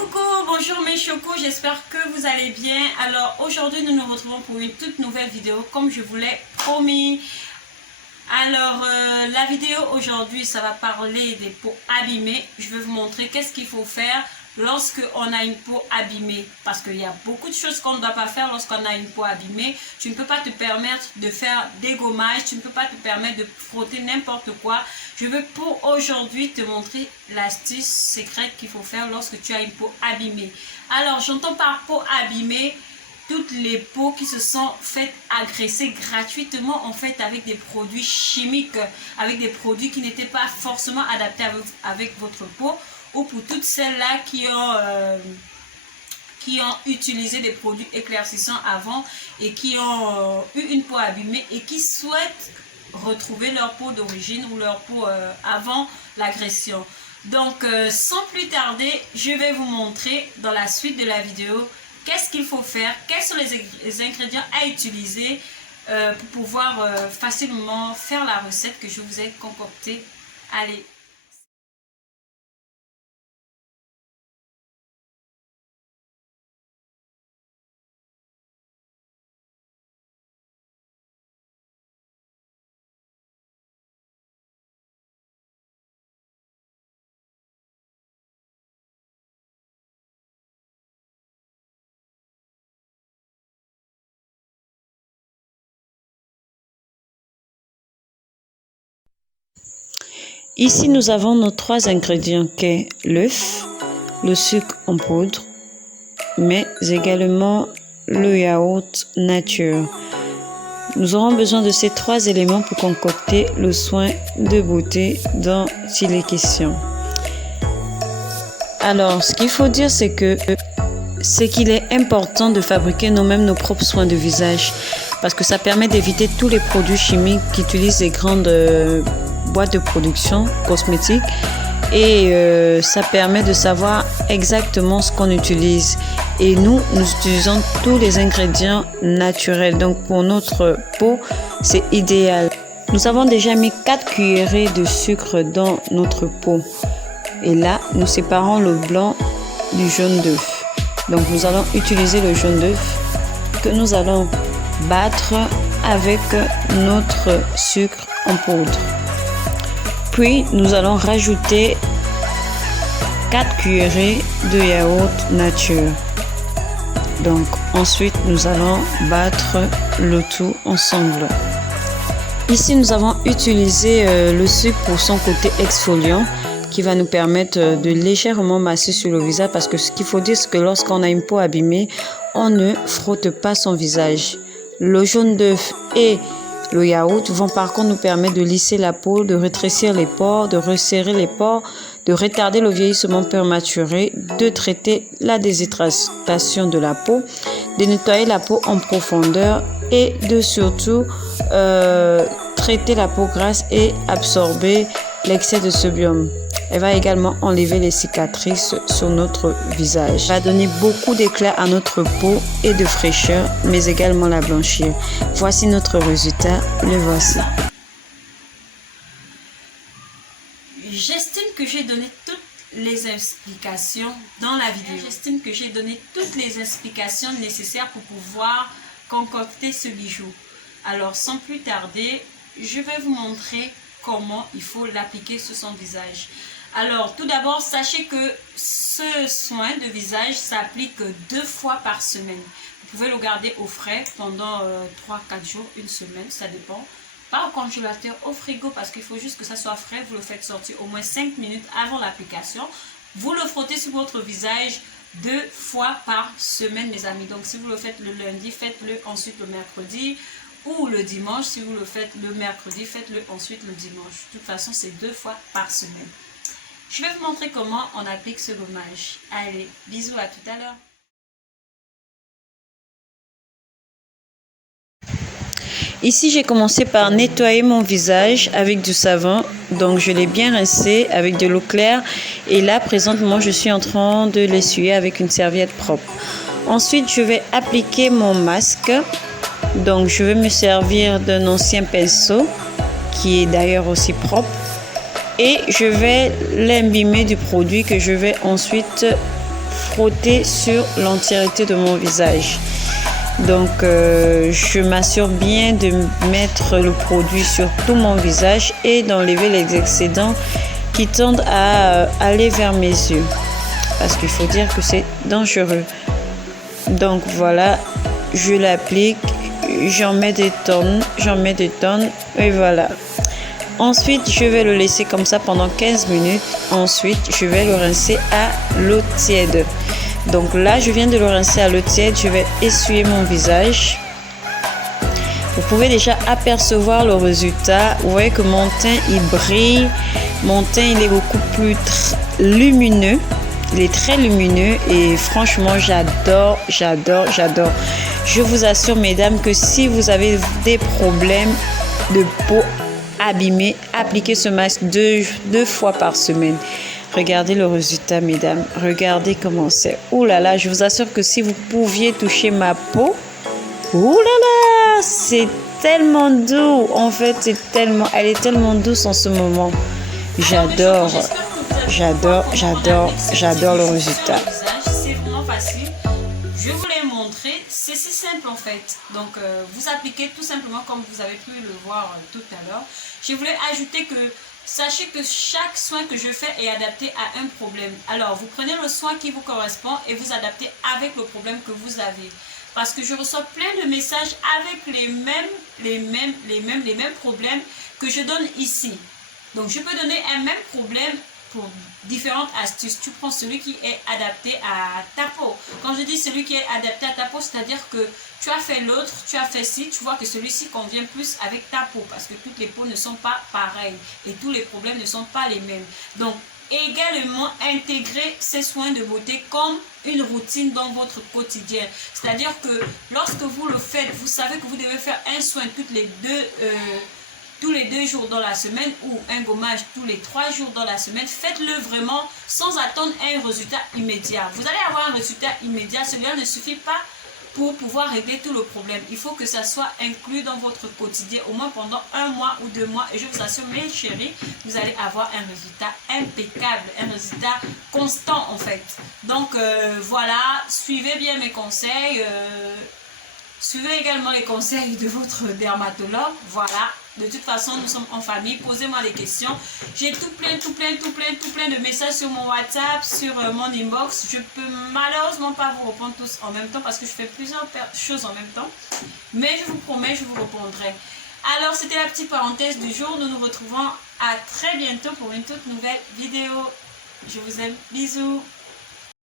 Coucou, bonjour mes chocos, j'espère que vous allez bien. Alors aujourd'hui nous nous retrouvons pour une toute nouvelle vidéo comme je vous l'ai promis. Alors la vidéo aujourd'hui ça va parler des peaux abîmées. Je vais vous montrer qu'est-ce qu'il faut faire lorsque on a une peau abîmée, parce qu'il y a beaucoup de choses qu'on ne doit pas faire lorsqu'on a une peau abîmée. Tu ne peux pas te permettre de faire des gommages, tu ne peux pas te permettre de frotter n'importe quoi. Je veux pour aujourd'hui te montrer l'astuce secrète qu'il faut faire lorsque tu as une peau abîmée. Alors j'entends par peau abîmée toutes les peaux qui se sont faites agresser gratuitement en fait avec des produits chimiques, avec des produits qui n'étaient pas forcément adaptés avec votre peau, ou pour toutes celles-là qui ont utilisé des produits éclaircissants avant et qui ont eu une peau abîmée et qui souhaitent retrouver leur peau d'origine ou leur peau avant l'agression. Donc sans plus tarder, je vais vous montrer dans la suite de la vidéo qu'est-ce qu'il faut faire, quels sont les ingrédients à utiliser pour pouvoir facilement faire la recette que je vous ai concoctée. Allez! Ici, nous avons nos 3 ingrédients qu'est l'œuf, le sucre en poudre, mais également le yaourt nature. Nous aurons besoin de ces 3 éléments pour concocter le soin de beauté dont il est question. Alors, ce qu'il faut dire, c'est qu'il est important de fabriquer nous-mêmes nos propres soins de visage, parce que ça permet d'éviter tous les produits chimiques qui utilisent les grandes boîtes de production cosmétique, et ça permet de savoir exactement ce qu'on utilise. Et nous utilisons tous les ingrédients naturels, donc pour notre peau c'est idéal. Nous avons déjà mis 4 cuillerées de sucre dans notre pot, et là nous séparons le blanc du jaune d'œuf. Donc nous allons utiliser le jaune d'œuf que nous allons battre avec notre sucre en poudre. Puis nous allons rajouter 4 cuillerées de yaourt nature. Donc ensuite nous allons battre le tout ensemble. Ici nous avons utilisé le sucre pour son côté exfoliant, qui va nous permettre de légèrement masser sur le visage, parce que ce qu'il faut dire, c'est que lorsqu'on a une peau abîmée, on ne frotte pas son visage. Le jaune d'œuf et le yaourt vont par contre nous permettre de lisser la peau, de rétrécir les pores, de resserrer les pores, de retarder le vieillissement prématuré, de traiter la déshydratation de la peau, de nettoyer la peau en profondeur et de surtout traiter la peau grasse et absorber l'excès de sébium. Elle va également enlever les cicatrices sur notre visage. Elle va donner beaucoup d'éclat à notre peau et de fraîcheur, mais également la blanchir. Voici notre résultat, le voici. J'estime que j'ai donné toutes les explications dans la vidéo. J'estime que j'ai donné toutes les explications nécessaires pour pouvoir concocter ce bijou. Alors sans plus tarder, je vais vous montrer comment il faut l'appliquer sur son visage. Alors tout d'abord, sachez que ce soin de visage s'applique 2 fois par semaine. Vous pouvez le garder au frais pendant 3-4 jours, une semaine, ça dépend. Pas au congélateur, au frigo, parce qu'il faut juste que ça soit frais. Vous le faites sortir au moins 5 minutes avant l'application. Vous le frottez sur votre visage 2 fois par semaine, mes amis. Donc si vous le faites le lundi, faites-le ensuite le mercredi, ou le dimanche. Si vous le faites le mercredi, faites-le ensuite le dimanche. De toute façon, c'est 2 fois par semaine. Je vais vous montrer comment on applique ce gommage. Allez, bisous, à tout à l'heure. Ici, j'ai commencé par nettoyer mon visage avec du savon. Donc, je l'ai bien rincé avec de l'eau claire. Et là, présentement, je suis en train de l'essuyer avec une serviette propre. Ensuite, je vais appliquer mon masque. Donc, je vais me servir d'un ancien pinceau qui est d'ailleurs aussi propre. Et je vais l'imbimer du produit que je vais ensuite frotter sur l'entièreté de mon visage. Donc, je m'assure bien de mettre le produit sur tout mon visage et d'enlever les excédents qui tendent à aller vers mes yeux. Parce qu'il faut dire que c'est dangereux. Donc, voilà, je l'applique, j'en mets des tonnes, et voilà. Ensuite, je vais le laisser comme ça pendant 15 minutes. Ensuite, je vais le rincer à l'eau tiède. Donc là, je viens de le rincer à l'eau tiède. Je vais essuyer mon visage. Vous pouvez déjà apercevoir le résultat. Vous voyez que mon teint, il brille. Mon teint, il est beaucoup plus lumineux. Il est très lumineux et franchement, j'adore. Je vous assure, mesdames, que si vous avez des problèmes de peau abîmée, appliquez ce masque deux fois par semaine. Regardez le résultat, mesdames. Regardez comment c'est. Ouh là là, je vous assure que si vous pouviez toucher ma peau, ouh là là, c'est tellement doux. En fait, elle est tellement douce en ce moment. J'adore le résultat. C'est vraiment facile. Je vous l'ai montré. C'est si simple en fait. Donc, vous appliquez tout simplement comme vous avez pu le voir tout à l'heure. Je voulais ajouter que sachez que chaque soin que je fais est adapté à un problème. Alors, vous prenez le soin qui vous correspond et vous adaptez avec le problème que vous avez. Parce que je reçois plein de messages avec les mêmes problèmes que je donne ici. Donc, je peux donner un même problème pour différentes astuces. Tu prends celui qui est adapté à ta peau. Quand je dis celui qui est adapté à ta peau, c'est-à-dire que tu as fait l'autre, tu as fait ci, tu vois que celui-ci convient plus avec ta peau parce que toutes les peaux ne sont pas pareilles et tous les problèmes ne sont pas les mêmes. Donc, également intégrer ces soins de beauté comme une routine dans votre quotidien. C'est-à-dire que lorsque vous le faites, vous savez que vous devez faire un soin tous les 2 jours dans la semaine ou un gommage tous les 3 jours dans la semaine. Faites-le vraiment sans attendre un résultat immédiat. Vous allez avoir un résultat immédiat. Cela ne suffit pas pour pouvoir régler tout le problème. Il faut que ça soit inclus dans votre quotidien au moins pendant 1 mois ou 2 mois. Et je vous assure, mes chéris, vous allez avoir un résultat impeccable, un résultat constant en fait. Donc voilà, suivez bien mes conseils. Suivez également les conseils de votre dermatologue. Voilà. De toute façon, nous sommes en famille. Posez-moi des questions. J'ai tout plein de messages sur mon WhatsApp, sur mon inbox. Je peux malheureusement pas vous répondre tous en même temps parce que je fais plusieurs choses en même temps. Mais je vous promets, je vous répondrai. Alors, c'était la petite parenthèse du jour. Nous nous retrouvons à très bientôt pour une toute nouvelle vidéo. Je vous aime. Bisous.